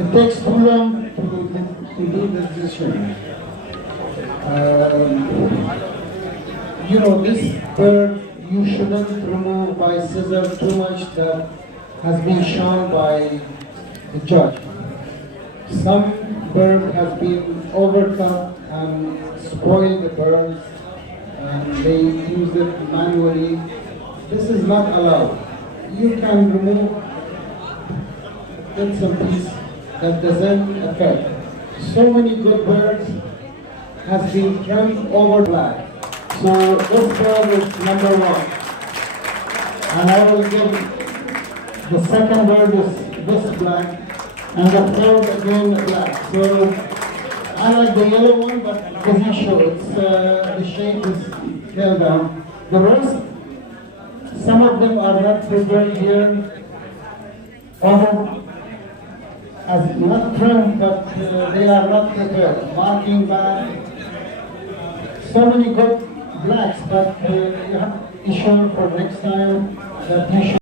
It takes too long to do this decision. This bird you shouldn't remove by scissors too much that has been shown by the judge. Some bird has been overcut and spoiled the birds and they use it manually. This is not allowed. You can remove bits and pieces that doesn't affect. So many good birds has been trimmed over black. So this bird is number one. And I will give the second bird is this black and the third again black. So I like the yellow one, but it doesn't show. It's the shape is tail down. The rest, some of them are not prepared here. Other as not trimmed, but they are not prepared. Marking back. So many good blacks, but you have to be sure for next time that you should